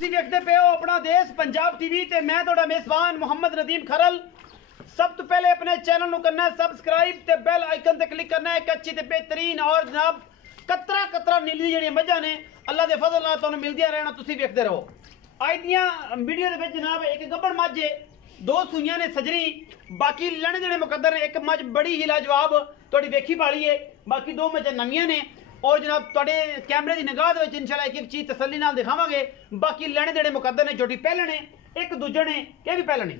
ਤੁਸੀਂ ਵੇਖਦੇ ਪਏ ਹੋ ਆਪਣਾ ਦੇਸ਼ ਪੰਜਾਬ ਟੀਵੀ ਤੇ ਮੈਂ ਤੁਹਾਡਾ ਮੇਜ਼ਬਾਨ ਮੁਹੰਮਦ ਨਦੀਮ ਖਰਲ। सब तो पहले अपने चैनल करना है सबसक्राइब ते बेल आइकन ते क्लिक करना है। एक अच्छी ते बेहतरीन और जनाब कतरा कतरा नीली जी मझा ने अल्लाह के फजल नाल तुहानू मिलदियां रहना, तुसीं वेखदे रहो। अज दियां वीडियो दे विच जनाब एक गब्बड़ मझ है, दो सूइयां ने सजरी, बाकी लैने देने मुकद्दर ने। एक मझ बड़ी ही लाजवाब तुहाडी वेखी वाली है, बाकी दो मझां नवीं ने और जनाब तुहाडे कैमरे की निगाह दे विच इंशाअल्लाह एक चीज़ तसल्ली नाल दिखावांगे। बाकी लैने देने मुकद्दर ने, जोटी पहले ने एक दूजे ने ये भी पहले ने,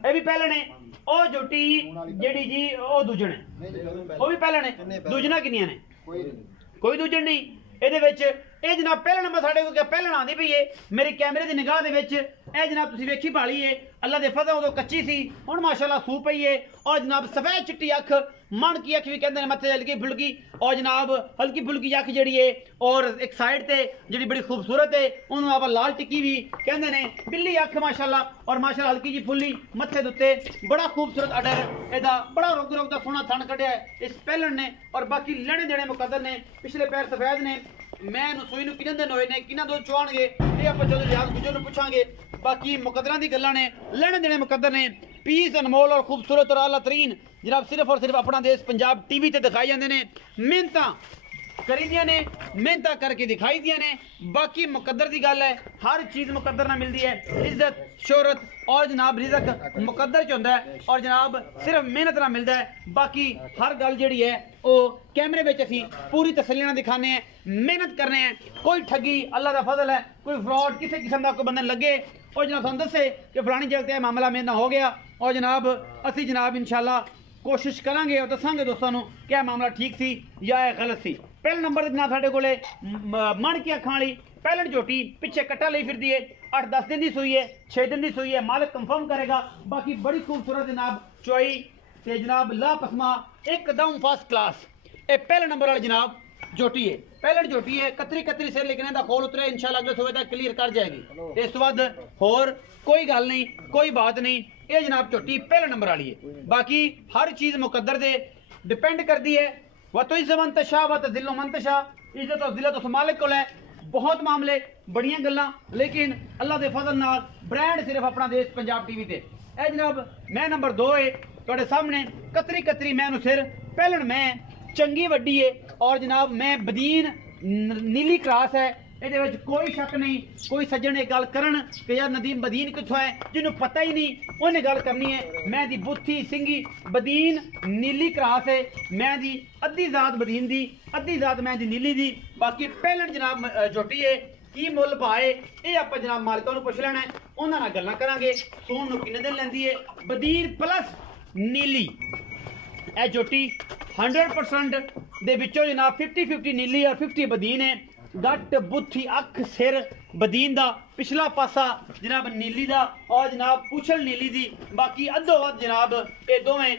ये भी पहले ने और जोटी जेडी जी ओ दूजे ने वो भी पहले ने। दूजना किनियां ने? कोई दूजन नहीं। ये जनाब पहला नंबर साढ़े को पहलन आती पई है मेरे कैमरे की निगाह दे विच। ए जनाब तुसीं वेखी भाली है, अल्लाह दे फज़ल उदों कच्ची सी, हुण माशाअल्लाह सूह पई है। और जनाब सफेद चिट्टी अख, मन की अख भी कहते हैं, मत्थे हल्की फुल्की और जनाब हल्की फुल्की अख जी है। और एक साइड से जी बड़ी खूबसूरत है, उन्होंने आप लाल टिक्की भी कहते हैं, बिल्ली अख माशाअल्लाह। और माशाअल्लाह हल्की जी फुल्ली मत्थे दे उत्ते बड़ा खूबसूरत अडर एदा बड़ा रुक रुक दा सोहना थन कढ़िया है इस पहलन ने। और बाकी लैने देने मुकद्दर ने, पिछले पैर सफेद ने। मैं सूई नूं किन्ने दिन होए ने, किन्ना दो चुआणगे ये आप चलो रियाज गुजर नूं पुछांगे। बाकी मुकद्दरां दी गल्लां ने, लैने देने मुकद्दर ने। पीस अनमोल और खूबसूरत और आला तरीन जनाब सिर्फ और सिर्फ अपना देश पंजाब टीवी ते दिखाई जाते हैं। मेहनतां करी दियां ने, मेहनतां करके दिखाई दियां ने। बाकी मुकद्दर की गल है, हर चीज़ मुकद्दर ना मिलती है। इज्जत शोहरत और जनाब रिज़क मुकद्दर च होंदा है और जनाब सिर्फ मेहनत ना मिलता है। बाकी हर गल जी है वो कैमरे में असीं पूरी तसल्ली नाल दिखाने हैं, मेहनत करने हैं। कोई ठगी अल्लाह का फजल है, कोई फ्रॉड किसी किस्म का कोई बंदा लगे और जनाब सानूं दसे कि फलानी जगह ते मामला मेरे नाल हो गया और जनाब असीं जनाब इंशाअल्लाह कोशिश करांगे और दसांगे दोस्तों नूं कि यह मामला ठीक सी या यह गलत सी। पहले नंबर ते जनाब साडे कोले मन की अखां वाली पहलन झोटी पिछे कट्टा लई फिरदी है। 8-10 दिन की सूई है, 6 दिन की सूई है, मालिक कंफर्म करेगा। बाकी बड़ी खूबसूरत जनाब चोई ते जनाब ला पसमा एकदम फर्स्ट क्लास। ये पहले नंबर वाली जनाब झोटी है, पहले झोटी है। कतरी कतरी सिर लिखने का खोल उतरे इंशाअल्लाह अगले सुबह तक क्लियर कर जाएगी। इस बाद होर कोई गल नहीं, कोई बात नहीं। ये जनाब झोटी पहले नंबर वाली है। बाकी हर चीज़ मुकद्दर दे डिपेंड करती है। व तो इज़्ज़त मन तशा व तज़िल्लु मन तशा, इज्जत और जिल्लत उस मालिक को है। बहुत मामले बड़ियां गल्लां, लेकिन अल्लाह के फजल नाल ब्रांड सिर्फ अपना देश पंजाब टीवी ते। ए जनाब मैं नंबर 2 है तुहाडे सामने। कतरी कतरी मैं सिर पहलन मैं चंगी वड्डी है और जनाब मैं बदीन नीली क्रास है। ये कोई शक नहीं। कोई सज्जन एक गल करन कि यार नदीम बदीन कित्थों है, जिन्होंने पता ही नहीं उन्हें गल करनी है। मैं दी बुत्थी सिंगी बदीन नीली क्रास है। मैं दी अद्धी जात बदीन दी, अद्धी जात मैं दी नीली दी। बाकी पहलन जनाब झोटी है की मुल पाए ये आप जनाब मालिकों को पुछ लेना है, उन्होंने गल्लां करांगे। सून नूं किन्ने दिन लैंदी है बदीन प्लस नीली। यह झोटी 100% दे विचों जनाब 50-50 नीली और 50 बदीन है। गट बुत्थी अख सिर बदीन दा, पिछला पासा जनाब नीली दा और जनाब पुछल नीली दी। बाकी अद्धो अध जनाब ये दोवें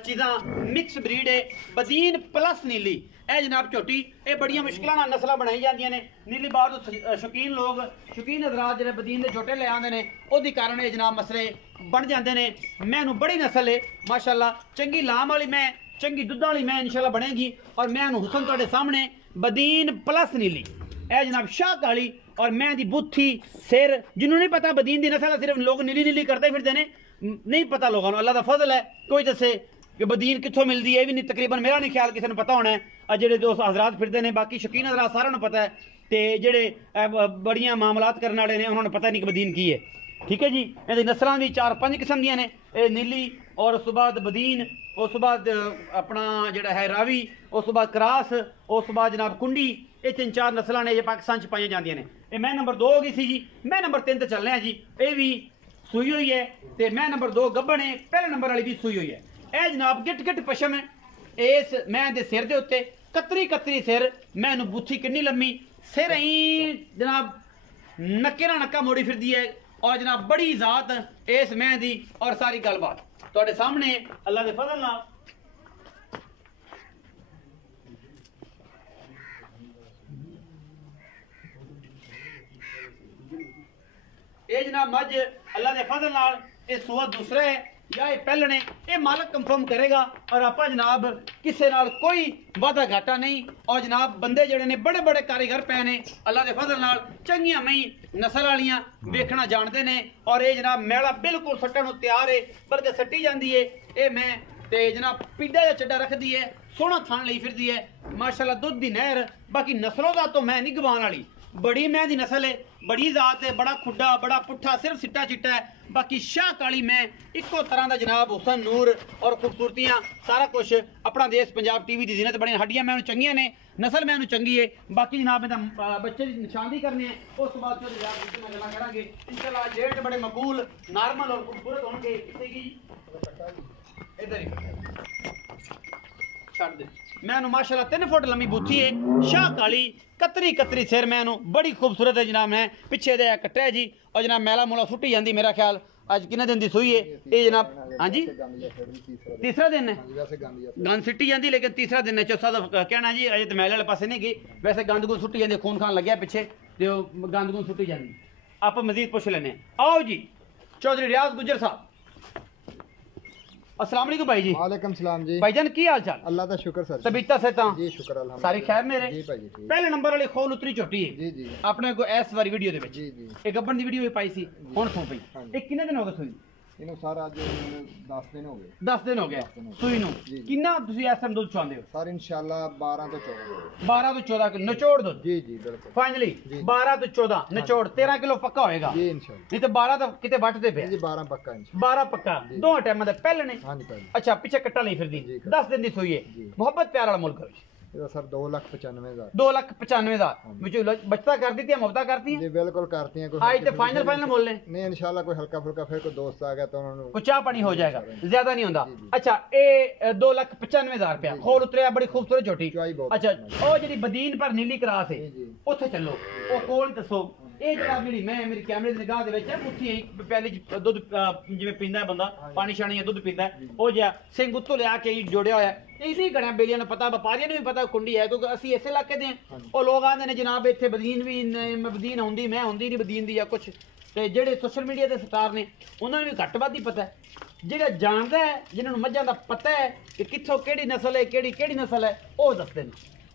चीज़ां मिक्स ब्रीड है, बदीन प्लस नीली। ए जनाब झोटी ये बड़िया मुश्किलों नाल नस्लां बनाई जांदियां ने। नीली बाहर तो शौकीन लोग, शौकीन हज़रात जिहड़े बदीन दे झोटे ले आंदे ने, ओहदी कारण ये जनाब मसले बन जाते हैं। मैनू बड़ी नस्ल है माशाअल्लाह, चंगी लाम वाली मैं, चंगी दुद्धां वाली मैं इंशाअल्लाह बनेगी। और मैं हुसन तुहाडे सामने बदीन प्लस नीली ए जनाब शाह काली और मैं दी बुत्थी सिर। जिन्होंने नहीं पता बदीन दी नस्ल सिर्फ लोग नीली नीली करते फिरते हैं, नहीं पता लोगों को। अल्लाह का फजल है, कोई दसे कि बदीन कित्थों मिलती है भी नहीं, तकरीबन मेरा नहीं ख्याल किसी ने पता होना है। जेडे दोस्त हजरात फिरते हैं, बाकी शौकीन हजरात सारे पता है, तो जेडे बड़िया मामलात करने वाले ने उन्होंने पता नहीं कि बदीन की है। ठीक है जी। ये नस्लों भी 4-5 किस्म दी ने, नीली और उस बाद बदीन, उस बाद अपना जड़ा है रावी, उस बाद क्रास, उस बाद जनाब कुंडी। ये 3-4 नस्लों ने पाकिस्तान च पाई जाती हैं। ये मैं नंबर 2 हो गई सी जी। मैं नंबर 3 ते चलने जी। ये भी सूई हुई है तो मैं नंबर 2 गब्बन है। पहले नंबर वाली भी सूई हुई है। यह जनाब गिट गिट पशम है। इस मैं दे सिर के उत्ते कतरी कतरी सिर, मैनू बुत्थी किन्नी लम्मी सिर ही जनाब नक्के ना नक्का मोड़ी फिरदी है। और जनाब बड़ी जात इस मैं दी और सारी गलबात तुहाडे सामने अल्लाह के फजल नाल। ये जनाब मज अल्लाह के फजल नाल ये सूआ दूसरा है। ਜਾਂ ਇਹ ਪਹਿਲ ਨੇ, ਇਹ ਮਾਲਕ ਕੰਫਰਮ ਕਰੇਗਾ। ਔਰ ਆਪਾਂ ਜਨਾਬ ਕਿਸੇ ਨਾਲ ਕੋਈ ਵਾਦਾ ਘਾਟਾ ਨਹੀਂ। ਔਰ ਜਨਾਬ ਬੰਦੇ ਜਿਹੜੇ ਨੇ ਬੜੇ ਬੜੇ ਕਾਰੀਗਰ ਪਏ ਨੇ ਅੱਲਾ ਦੇ ਫਜ਼ਲ ਨਾਲ, ਚੰਗੀਆਂ ਮਈ ਨਸਲ ਵਾਲੀਆਂ ਵੇਖਣਾ ਜਾਣਦੇ ਨੇ। ਔਰ ਇਹ ਜਨਾਬ ਮੈਲਾ ਬਿਲਕੁਲ ਸੱਟਣ ਨੂੰ ਤਿਆਰ ਹੈ, ਬਲਕਿ ਸੱਟੀ ਜਾਂਦੀ ਹੈ ਇਹ ਮੈਂ ਤੇ ਜਨਾਬ ਪੀਡਾ ਦਾ ਚੱਡਾ ਰੱਖਦੀ ਹੈ, सोहना थान ली फिरदी है माशाल्लाह, दुध दी नहर। बाकी नस्लों का तो मैं नहीं गवान वाली, बड़ी मैं दी नस्ल है, बड़ी जात है, बड़ा खुड्डा बड़ा पुट्ठा, सिर्फ सिट्टा चिट्टा है। बाकी शाह काली मैं इको तरह का जनाब हुसन नूर और खूबसूरतियाँ सारा कुछ अपना देश पंजाब टीवी की जीनत बनी। हड्डियाँ मैं चंगियाँ ने, नस्ल मैं चंगी है। बाकी जनाब मैं बच्चे की निशानदी करनी है, उस बाद गल्लां करांगे इंशाल्लाह। रेट बड़े मकबूल नॉर्मल और खूबसूरत होंगे। इधर ही छड़ दे मैं माशाल्लाह 3 फुट लंबी बूथी है, शाह काली कतरी कतरी सिर मैं बड़ी खूबसूरत है जनाब। मैं पिछे दे कट्टा जी और जनाब मैला मूला सुट्टी जाती। मेरा ख्याल अज किन्ने दिन की सूई है ये जनाब? हाँ जी तीसरा दिन है, गंद सिट्टी जाती लेकिन तीसरा दिन है। चौथा कहना जी अजे तो मैले वाले पासे नहीं गई, वैसे गंद गुंद सुट्टी जाती, खून खान लग्या पिछे तो गंद गुंद सुट्टी जाती। आप मजीद पुछ लेने। आओ जी चौधरी रियाज गुजर साहब, अस्सलाम वालेकुम भाई जी। वालेकुम सलाम जी। भाईजान की हाल चाल? अल्लाह का शुक्र सर। तबीयत से जी शुक्र अल्हम्दुलिल्लाह। सारी खैर मेरे जी भाई जी। पहले नंबर वाली खोल उतरी झोटी है जी जी अपने को इस वाली वीडियो दे विच जी जी एक गब्बन दी वीडियो भी पाई सी हुन सो पई। हाँ जी। ये कितने दिन हो गए सूई? इन्हों सारा आज 10 दिन हो गए। 10 दिन हो गए सूई नु। जी। कितना तुसी इस टाइम दूध चुआंदे हो? सर इंशाल्लाह 12 तो 14। 12 तो 14 किलो निचोड़ दूध। जी जी बिल्कुल फाइनली जी। 12 तो 14 निचोड़ 13 किलो पक्का होएगा। जी इंशाल्लाह। नहीं तो 12 तो किते वटदे पे। जी 12 पक्का इंशाल्लाह। 12 पक्का जी। दो टाइम दे पहले ने। हां जी पहले। अच्छा पीछे कट्टा नहीं फिरदी। जी। 10 दिन दी सूई है। जी। मोहब्बत प्यार वाला मुल्क है। ये सर 2,95,000। 2,95,000 हाँ। मुझे बचता कर दी थी, मुफ्ता करती है। जी बिल्कुल करती हैं। कोई आज तो फाइनल बोल लें नहीं इंशाल्लाह, कोई हल्का फुल्का फिर कोई दोस्त आ गया तो उन्होंने कुछ चाह पानी हो जाएगा, ज्यादा नहीं होता। जी, जी। अच्छा ये 2,95,000 रुपया खोल उतरिया, बड़ी खूबसूरत झोटी। चुआई बहुत अच्छा ओ जी बदीन पर नीली क्रास है जी, जी। उत्थे चलो ओ कोल दसो ਇਹ ਜਿਹੜਾ ਮੇਰੀ ਕੈਮਰੇ ਦੀ ਨਿਗਾਹ ਦੇ ਵਿੱਚ ਹੈ ਪੁੱਠੀ ਹੈ ਪਹਿਲੇ ਦੁੱਧ ਜਿਵੇਂ ਪੀਂਦਾ ਹੈ ਬੰਦਾ ਪਾਣੀ ਛਾਣੀ ਦੁੱਧ ਪੀਂਦਾ ਹੈ, ਉਹ ਜਿਹਾ ਸਿੰਘ ਉੱਤੋਂ ਲਿਆ ਕੇ ਜੋੜਿਆ ਹੋਇਆ ਇਹ ਨਹੀਂ ਗਣਿਆ। ਬੇਲੀਆਂ ਨੂੰ ਪਤਾ, ਵਪਾਰੀਆਂ ਨੂੰ ਵੀ ਪਤਾ ਕੁੰਡੀ ਹੈ, ਕਿਉਂਕਿ ਅਸੀਂ ਇਸੇ ਇਲਾਕੇ ਦੇ ਹਾਂ। ਉਹ ਲੋਕ ਆਂਦੇ ਨੇ ਜਨਾਬ ਇੱਥੇ ਬਦੀਨ ਵੀ ਬਦੀਨ ਹੁੰਦੀ, ਮੈਂ ਹੁੰਦੀ ਨਹੀਂ ਬਦੀਨ ਦੀ ਜਾਂ ਕੁਛ। ਤੇ ਜਿਹੜੇ ਸੋਸ਼ਲ ਮੀਡੀਆ ਦੇ ਸਟਾਰ ਨੇ ਉਹਨਾਂ ਨੂੰ ਵੀ ਘੱਟ ਵੱਧ ਹੀ ਪਤਾ ਹੈ। ਜਿਹੜਾ ਜਾਣਦਾ ਹੈ, ਜਿਨ੍ਹਾਂ ਨੂੰ ਮੱਝਾਂ ਦਾ ਪਤਾ ਹੈ ਕਿ ਕਿੱਥੋਂ ਕਿਹੜੀ ਨਸਲ ਹੈ, ਕਿਹੜੀ ਨਸਲ ਹੈ, ਉਹ ਦੱਸਦੇ ਨੇ।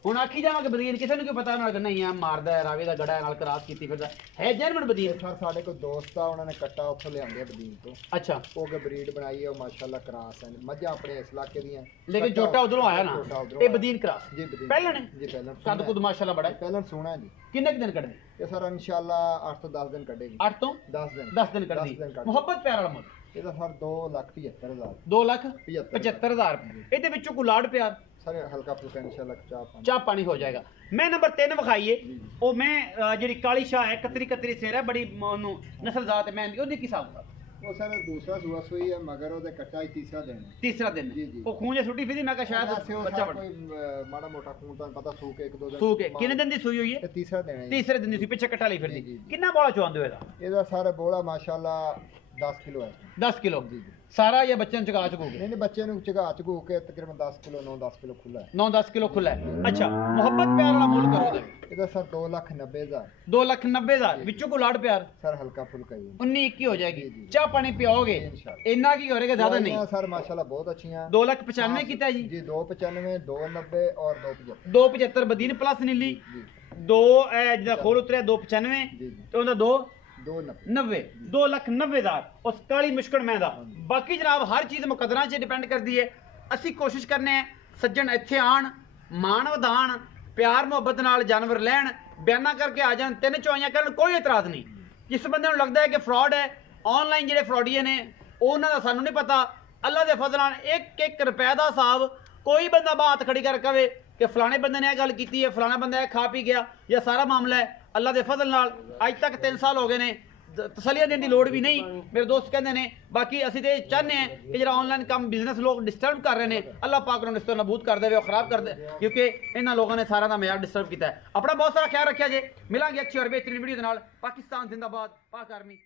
ਹੁਣ ਆਖੀ ਜਾਵਾਂਗੇ ਬਦੀਨ ਕਿਸੇ ਨੂੰ ਕੀ ਪਤਾ ਨਾਲ ਨਹੀਂ ਆ ਮਾਰਦਾ ਹੈ, ਰਾਵੇ ਦਾ ਗੜਾ ਨਾਲ ਕਰਾਸ ਕੀਤੀ ਫਿਰਦਾ ਹੈ ਜਰਮਨ ਬਦੀਨ। सर साढ़े को दोस्त आ, उन्होंने कट्टा उत्थों लियांदे बदीन तो। अच्छा ਉਹ ਕੇ ਬਰੀਡ ਬਣਾਈ ਹੈ, ਉਹ ਮਾਸ਼ਾਅੱਲਾ ਕਰਾਸ ਹੈ। ਮੱਝਾਂ ਆਪਣੇ ਇਸ ਇਲਾਕੇ ਦੀਆਂ। लेकिन जोटा उधरों आया ना, छोटा उधरों ये आया। बदीन क्रास जी बदीन पहले ने जी पहले कद कुद माशाल्लाह बड़ा है। पहले सोना है जी। किन्ने दिन कट दे? ये सर इंशाल्लाह 8 तो 10 दिन कटेगी। 8 तो 10 दिन 10 दिन कर दी। मोहब्बत प्यार वाला मुल्क ਇਹਦਾ ਸਰ 2,75,000। 2,75,000 ਇਹਦੇ ਵਿੱਚੋਂ ਕੋਈ ਲਾੜ ਪਿਆਰ ਸਰ ਹਲਕਾ ਫੁਲਕਾ ਇੰਸ਼ਾਅੱਲਾ ਚਾਹ ਪਾਣੀ ਹੋ ਜਾਏਗਾ। ਮੈਂ ਨੰਬਰ 3 ਵਿਖਾਈਏ, ਉਹ ਮੈਂ ਜਿਹੜੀ ਕਾਲੀ ਸ਼ਾਹ ਹੈ ਕਤਰੀ ਸਿਰ ਹੈ, ਬੜੀ ਉਹਨੂੰ ਨਸਲ ਜ਼ਾਤ ਹੈ, ਮੈਂ ਉਹਦੀ ਕੀ ਹਿਸਾਬ ਦਾ? ਉਹ ਸਰ ਦੂਸਰਾ ਸੂਆ ਸੂਈ ਹੈ, ਮਗਰ ਉਹਦੇ ਕੱਟਾ ਹੀ ਤੀਸਰਾ ਦਿਨ ਹੈ। ਤੀਸਰਾ ਦਿਨ ਜੀ, ਜੀ। ਉਹ ਖੂਨ ਜੇ ਸੁੱਟੀ ਫਿਰਦੀ, ਮੈਂ ਕਿਹਾ ਸ਼ਾਇਦ ਬੱਚਾ ਬਣ ਕੋਈ ਮਾੜਾ ਮੋਟਾ ਖੂਨ ਤਾਂ ਪਤਾ ਸੂ ਕੇ 1-2 ਦਿਨ ਸੂ ਕੇ। ਕਿੰਨੇ ਦਿਨ ਦੀ ਸੂਈ ਹੋਈ ਹੈ? ਇਹ ਤੀਸਰਾ ਦਿਨ ਹੈ ਜੀ। ਤੀਸਰੇ ਦਿਨ ਦੀ ਸੀ, ਪਿੱਛੇ ਕੱਟਾ ਲਈ ਜੀ, ਫਿਰਦੀ। ਜੀ। ਕਿੰਨਾ ਬੋਲਾ ਚਵਾਉਂਦੇ ਹੋ ਇਹਦਾ? ਇਹਦਾ ਸਰ ਬੋਲਾ ਮਾਸ਼ਾਅੱਲਾ 10 ਕਿਲੋ ਹੈ। 10 ਕਿਲੋ ਜੀ ਜੀ। ਸਾਰਾ ਇਹ ਬੱਚਿਆਂ ਨੂੰ ਚਗਾ ਚੁਗੋਗੇ? ਨਹੀਂ ਬੱਚੇ ਨੂੰ ਝਗਾ ਝਗੂ ਕੇ ਤਕਰੀਬਨ 10 ਕਿਲੋ 9-10 ਕਿਲੋ ਖੁੱਲਾ ਹੈ। 9-10 ਕਿਲੋ ਖੁੱਲਾ ਹੈ। ਅੱਛਾ ਮੁਹੱਬਤ ਪਿਆਰ ਵਾਲਾ ਮੁੱਲ ਕਰੋ ਦੇ ਇਹਦਾ ਸਰ 2,90,000। 2,90,000 ਵਿੱਚੋਂ ਕੋ ਲਾੜ ਪਿਆਰ ਸਰ ਹਲਕਾ ਫੁਲਕਾ ਹੀ 19-21 ਹੋ ਜੀ, ਜਾਏਗੀ। ਜੀ। ਚਾਹ ਪਾਣੀ ਪਿਓਗੇ इंशाल्लाह। ਇੰਨਾ ਕੀ ਹੋਏਗਾ, ਜ਼ਿਆਦਾ ਨਹੀਂ। सर माशाल्लाह बहुत अच्छी हैं। 2,95,000 ਕੀਤਾ ਜੀ। जी 2,95, 2,90 और 2,75। 2,75 ਬਦੀਨ ਪਲੱਸ ਨੀਲੀ, जी 2 ਜਿਹਦਾ ਖੋਲ ਉਤਰਿਆ 2,95 जी ਤੇ ਉਹਦਾ 2 2,90। 90 2,90,000 ਉਸ ਕਾਲੀ ਮੁਸ਼ਕਲ ਮੈਂ ਦਾ। ਬਾਕੀ ਜਨਾਬ ਹਰ ਚੀਜ਼ ਮੁਕੱਦਰਾਂ 'ਚ ਡਿਪੈਂਡ ਕਰਦੀ ਹੈ। ਅਸੀਂ ਕੋਸ਼ਿਸ਼ ਕਰਨੇ ਆ ਸੱਜਣ ਇੱਥੇ ਆਣ, ਮਾਣ ਵਧਾਣ, ਪਿਆਰ ਮੁਹੱਬਤ ਨਾਲ ਜਾਨਵਰ ਲੈਣ, ਬਿਆਨਾ ਕਰਕੇ ਆ ਜਾਣ, 3 ਚੁਆਈਆਂ ਕਰਨ, ਕੋਈ ਇਤਰਾਜ਼ ਨਹੀਂ। ਜਿਸ ਬੰਦੇ ਨੂੰ ਲੱਗਦਾ ਹੈ ਕਿ ਫਰਾਡ ਹੈ, ਆਨਲਾਈਨ ਜਿਹੜੇ ਫਰਾਡੀਏ ਨੇ ਉਹਨਾਂ ਦਾ ਸਾਨੂੰ ਨਹੀਂ ਪਤਾ। ਅੱਲਾ ਦੇ ਫਜ਼ਲ ਨਾਲ 1-1 ਰੁਪਏ ਦਾ ਹਿਸਾਬ ਕੋਈ ਬੰਦਾ ਬਾਤ ਖੜੀ ਕਰ ਕਵੇ ਕਿ ਫਲਾਣੇ ਬੰਦੇ ਨੇ ਇਹ ਗੱਲ ਕੀਤੀ ਹੈ, ਫਲਾਣਾ ਬੰਦਾ ਇਹ ਖਾ ਪੀ ਗਿਆ, ਜਾਂ ਸਾਰਾ ਮਾਮਲਾ ਹੈ ਅੱਲਾ ਦੇ ਫਜ਼ਲ ਨਾਲ ਅੱਜ ਤੱਕ 3 ਸਾਲ ਹੋ ਗਏ ਨੇ, ਤਸੱਲੀਆਂ ਦੇਣ ਦੀ ਲੋੜ ਵੀ ਨਹੀਂ। ਮੇਰੇ ਦੋਸਤ ਕਹਿੰਦੇ ਨੇ। ਬਾਕੀ ਅਸੀਂ ਤੇ ਚਾਹੁੰਦੇ ਹਾਂ ਕਿ ਜਿਹੜਾ ਆਨਲਾਈਨ ਕੰਮ ਬਿਜ਼ਨਸ ਲੋਕ ਡਿਸਟਰਬ ਕਰ ਰਹੇ ਨੇ, ਅੱਲਾਹ ਪਾਕ ਨੂੰ ਇਸ ਤੋਂ ਨਬੂਦ ਕਰ ਦੇਵੇ, ਉਹ ਖਰਾਬ ਕਰ ਦੇ, ਕਿਉਂਕਿ ਇਹਨਾਂ ਲੋਕਾਂ ਨੇ ਸਾਰਾ ਦਾ ਮਿਆਰ ਡਿਸਟਰਬ ਕੀਤਾ ਹੈ। ਆਪਣਾ ਬਹੁਤ ਸਾਰਾ ਖਿਆਲ ਰੱਖਿਆ ਜੇ। ਮਿਲਾਂਗੇ ਅੱਛੀ ਔਰ ਬਿਹਤਰੀਨ ਵੀਡੀਓ ਦੇ ਨਾਲ। ਪਾਕਿਸਤਾਨ ਜ਼ਿੰਦਾਬਾਦ, ਪਾਕ ਆਰਮੀ।